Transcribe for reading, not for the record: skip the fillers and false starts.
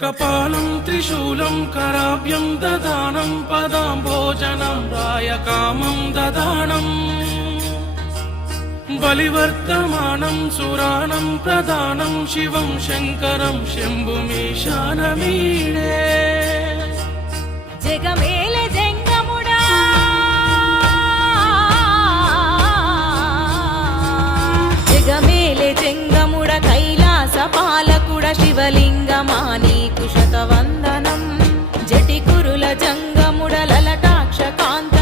కపాలం త్రిశూలం కరాభ్యం దదానం పదాంభోజనం రాయకామం దదానం బలివర్తమానం సురానం ప్రదానం శివం శంకరం శంభుమీశానమీడే జగమేల జంగముడా జగమేలె జంగముడ కైలాస పాలకుడ శివలింగమాని కుశత వందనం జటి కురుల జంగముడ లలటాక్ష కాంత